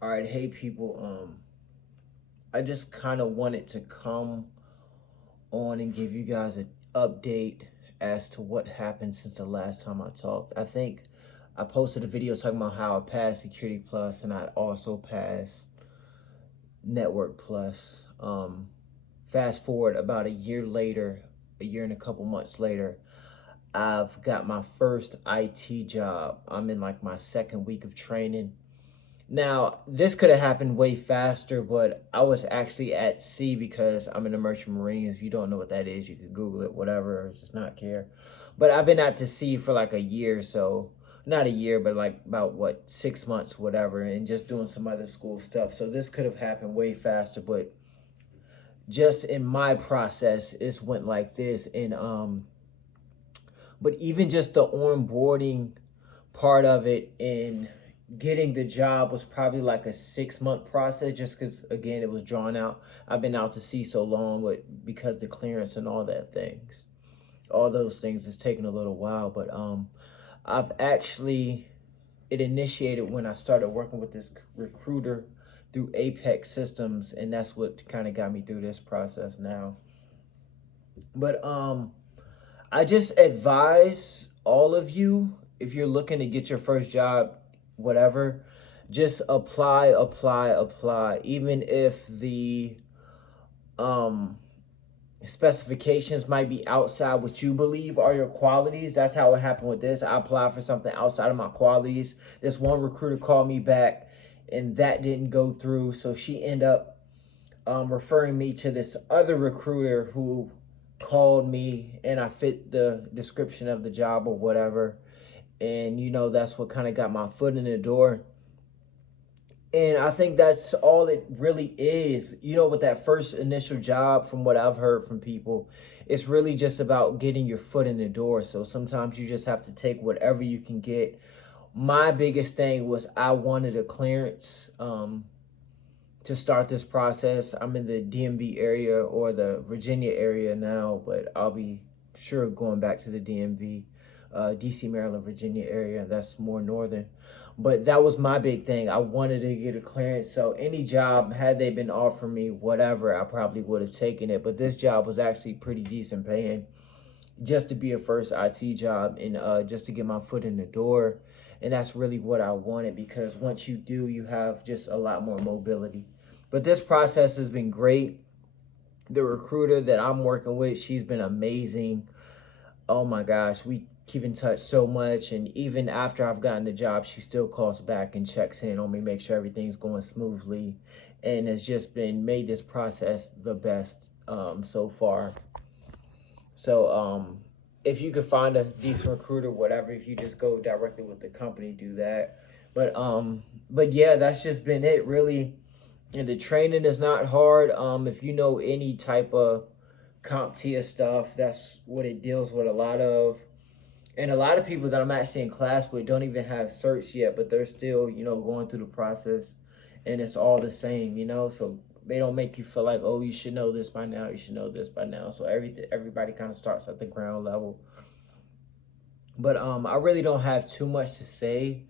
All right, hey people. I just kind of wanted to come on and give you guys an update as to what happened since the last time I talked. I think I posted a video talking about how I passed Security Plus and I also passed Network Plus. Fast forward about a year later, a year and a couple months later, I've got my first IT job. I'm in like my second week of training. Now, this could have happened way faster, but I was actually at sea because I'm in the Merchant Marine. If you don't know what that is, you can Google it, whatever, or just not care. But I've been out to sea for like a year, so not a year, but like about what, 6 months, whatever, and just doing some other school stuff. So this could have happened way faster, but just in my process, it's went like this. And but even just the onboarding part of it and getting the job was probably like a 6 month process just because again it was drawn out. I've been out to sea so long but because the clearance and all those things has taken a little while. But I've actually it initiated when I started working with this recruiter through Apex Systems, and that's what kind of got me through this process now. But I just advise all of you, if you're looking to get your first job, whatever, just apply. Even if the um, specifications might be outside what you believe are your qualities. That's how it happened with this. I applied for something outside of my qualities. This one recruiter called me back, and that didn't go through. So she ended up referring me to this other recruiter who called me and I fit the description of the job or whatever. And that's what kind of got my foot in the door. And I think that's all it really is. With that first initial job, from what I've heard from people, it's really just about getting your foot in the door. So sometimes you just have to take whatever you can get. My biggest thing was I wanted a clearance. To start this process. I'm in the DMV area or the Virginia area now, but I'll be sure going back to the DMV, DC, Maryland, Virginia area. That's more northern. But that was my big thing. I wanted to get a clearance. So any job, had they been offering me whatever, I probably would have taken it. But this job was actually pretty decent paying just to be a first IT job and just to get my foot in the door. And that's really what I wanted because once you do, you have just a lot more mobility. But this process has been great. The recruiter that I'm working with, she's been amazing. Oh my gosh, we keep in touch so much. And even after I've gotten the job, she still calls back and checks in on me, make sure everything's going smoothly. And has just been made this process the best so far. So if you could find a decent recruiter, whatever, if you just go directly with the company, do that. But yeah, that's just been it really. And the training is not hard. If you know any type of Comptia stuff, that's what it deals with a lot of. And a lot of people that I'm actually in class with don't even have certs yet, but they're still, going through the process, and it's all the same. So they don't make you feel like, oh, you should know this by now, you should know this by now. So everybody kind of starts at the ground level. But I really don't have too much to say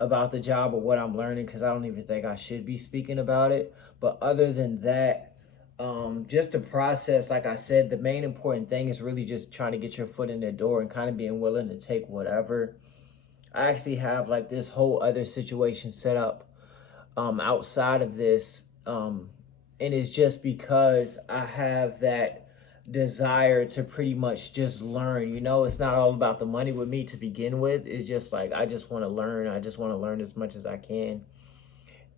about the job or what I'm learning because I don't even think I should be speaking about it. But other than that, just the process, like I said, the main important thing is really just trying to get your foot in the door and kind of being willing to take whatever. I actually have like this whole other situation set up outside of this. And it's just because I have that desire to pretty much just learn. It's not all about the money with me to begin with. It's just like I just want to learn. I just want to learn as much as I can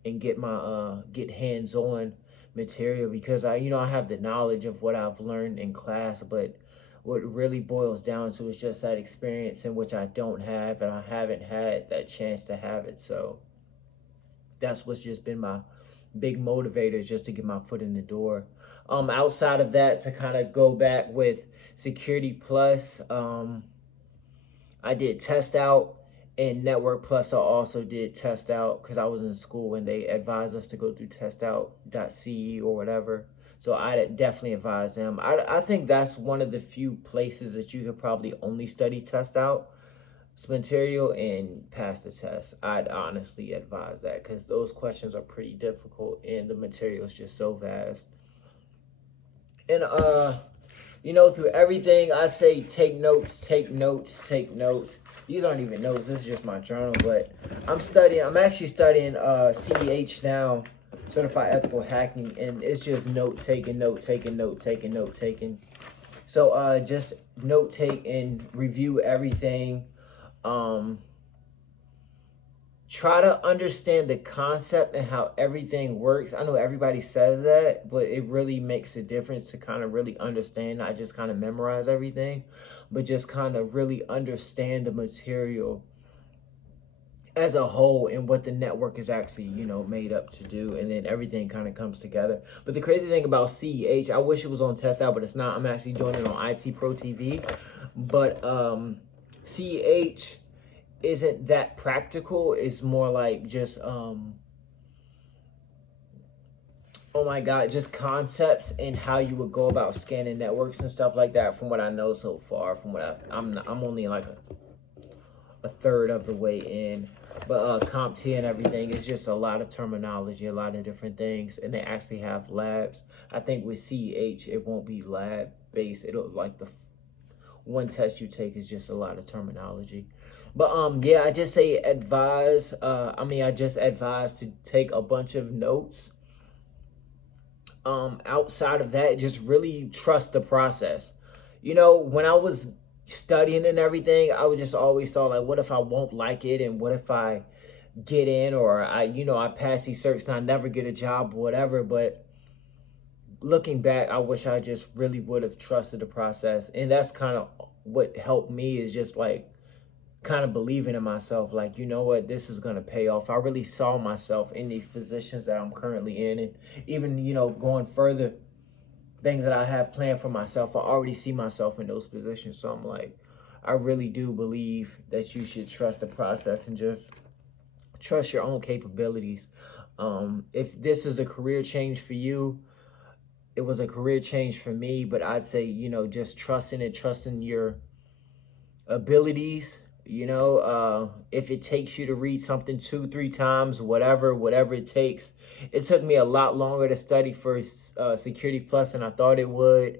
and get hands-on material because I have the knowledge of what I've learned in class, but what it really boils down to is just that experience in which I don't have, and I haven't had that chance to have it. So that's what's just been my big motivators, just to get my foot in the door. Outside of that, to kind of go back with Security Plus, I did test out, and Network Plus I also did test out because I was in school and they advised us to go through testout.ce or whatever. So I definitely advise them. I think that's one of the few places that you could probably only study test out. material and pass the test. I'd honestly advise that, because those questions are pretty difficult and the material is just so vast. And through everything, I say take notes, take notes, take notes. These aren't even notes. This is just my journal. But I'm actually studying CEH now, Certified Ethical Hacking, and it's just note taking, note taking, note taking, note taking. So just note take and review everything. Try to understand the concept and how everything works. I know everybody says that, but it really makes a difference to kind of really understand, not just kind of memorize everything, but just kind of really understand the material as a whole and what the network is actually, made up to do. And then everything kind of comes together. But the crazy thing about CEH, I wish it was on test out, but it's not. I'm actually doing it on IT Pro TV. But CEH isn't that practical. It's more like just oh my god, just concepts and how you would go about scanning networks and stuff like that. From what I know so far, from what I'm only like a third of the way in. But Comptia and everything is just a lot of terminology, a lot of different things, and they actually have labs. I think with CEH it won't be lab based. It'll like the one test you take is just a lot of terminology. But yeah, I just advise to take a bunch of notes. Outside of that, just really trust the process. When I was studying and everything, I would just always thought, like, what if I won't like it, and what if I get in, or I pass these certs and I never get a job or whatever. But looking back, I wish I just really would have trusted the process. And that's kind of what helped me, is just like kind of believing in myself, like, you know what, this is going to pay off. I really saw myself in these positions that I'm currently in. And even, going further, things that I have planned for myself, I already see myself in those positions. So I'm like, I really do believe that you should trust the process and just trust your own capabilities. If this is a career change for you, it was a career change for me. But I'd say, just trusting it, trusting your abilities. If it takes you to read something 2-3 times, whatever it takes. It took me a lot longer to study for Security Plus than I thought it would.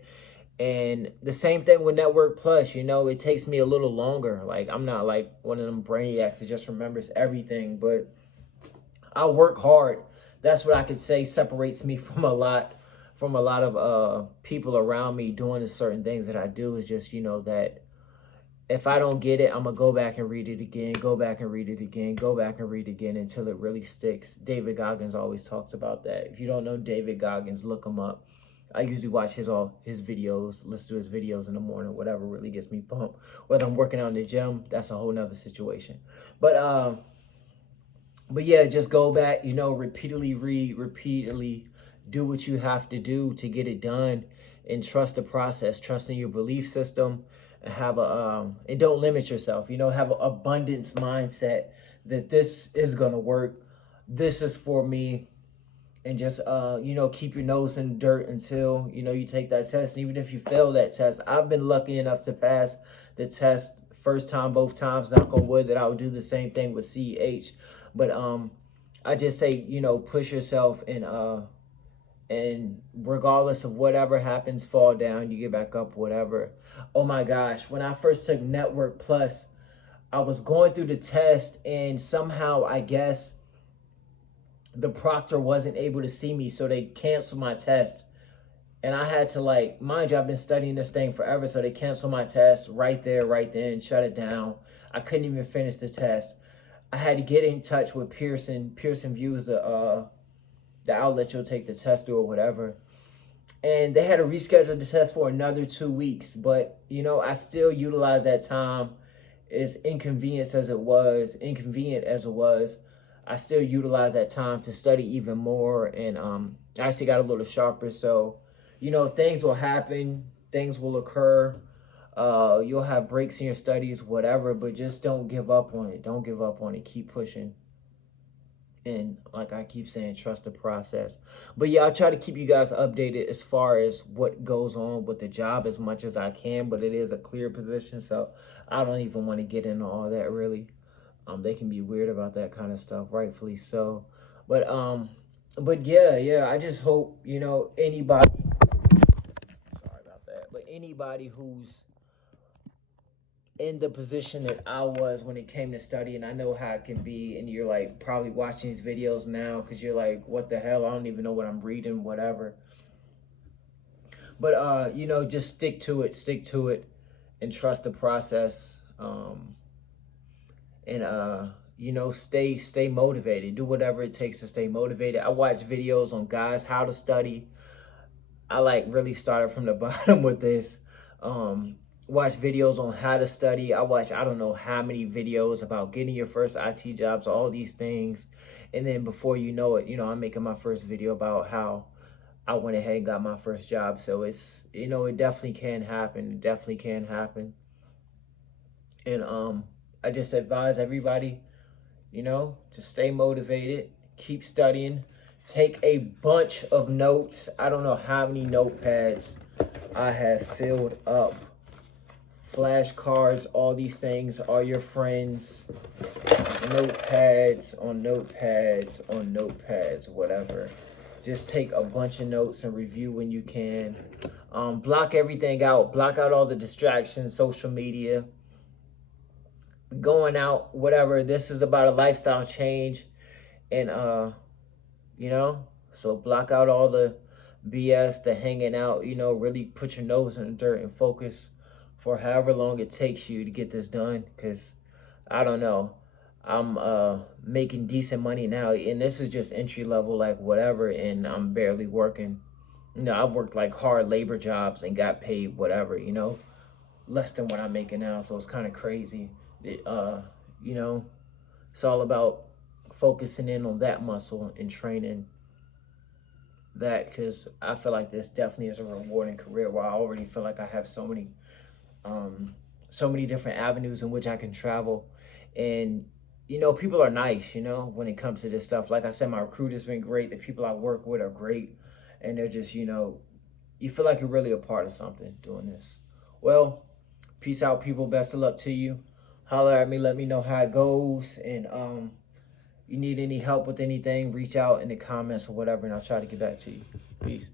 And the same thing with Network Plus. It takes me a little longer. Like, I'm not like one of them brainiacs that just remembers everything, but I work hard. That's what I could say separates me from a lot of people around me doing the certain things that I do. Is just, that if I don't get it, I'm going to go back and read it again, go back and read it again, go back and read it again until it really sticks. David Goggins always talks about that. If you don't know David Goggins, look him up. I usually watch his videos, listen to his videos in the morning, whatever really gets me pumped. Whether I'm working out in the gym, that's a whole nother situation. But yeah, just go back, repeatedly read, repeatedly do what you have to do to get it done, and trust the process, trust in your belief system, and have and don't limit yourself. Have an abundance mindset that this is gonna work. This is for me. And just keep your nose in the dirt until you take that test. And even if you fail that test, I've been lucky enough to pass the test first time, both times, knock on wood, that I would do the same thing with CEH. But I just say, push yourself, and regardless of whatever happens, fall down, you get back up, whatever. Oh my gosh, when I first took Network Plus, I was going through the test, and somehow, I guess, the proctor wasn't able to see me, so they canceled my test. And I had to, like, mind you, I've been studying this thing forever, so they canceled my test right there, right then, shut it down. I couldn't even finish the test. I had to get in touch with Pearson. Pearson Views the outlet you'll take the test through or whatever. And they had to reschedule the test for another 2 weeks. But, I still utilized that time. As inconvenient as it was, I still utilized that time to study even more. And I actually got a little sharper. So, things will happen. Things will occur. You'll have breaks in your studies, whatever. But just don't give up on it. Don't give up on it. Keep pushing. And like I keep saying, trust the process. But yeah, I'll try to keep you guys updated as far as what goes on with the job as much as I can. But it is a clear position, so I don't even want to get into all that really. They can be weird about that kind of stuff, rightfully so. But yeah, I just hope, anybody, sorry about that, but anybody who's in the position that I was when it came to studying, I know how it can be, and you're like probably watching these videos now because you're like, what the hell? I don't even know what I'm reading, whatever. But just stick to it, and trust the process. And stay motivated. Do whatever it takes to stay motivated. I watch videos on guys how to study. I like really started from the bottom with this. Um, Watch videos on how to study. I watch I don't know how many videos about getting your first IT jobs, all these things. And then before you know it, I'm making my first video about how I went ahead and got my first job. So it's, it definitely can happen. It definitely can happen. And I just advise everybody, to stay motivated, keep studying, take a bunch of notes. I don't know how many notepads I have filled up. Flashcards, all these things are your friends. Notepads on notepads on notepads, whatever. Just take a bunch of notes and review when you can. Block everything out. Block out all the distractions, social media, going out, whatever. This is about a lifestyle change. And so block out all the BS, the hanging out, really put your nose in the dirt and focus for however long it takes you to get this done. Because I don't know, I'm making decent money now, and this is just entry level, like whatever, and I'm barely working. I've worked like hard labor jobs and got paid whatever, less than what I'm making now. So it's kind of crazy. It, you know, it's all about focusing in on that muscle and training that, because I feel like this definitely is a rewarding career where I already feel like I have so many different avenues in which I can travel. And people are nice, when it comes to this stuff. Like I said, my recruiter's been great. The people I work with are great, and they're just, you feel like you're really a part of something doing this. Well, peace out, people. Best of luck to you. Holler at me, let me know how it goes, and you need any help with anything, reach out in the comments or whatever, and I'll try to get back to you. Peace.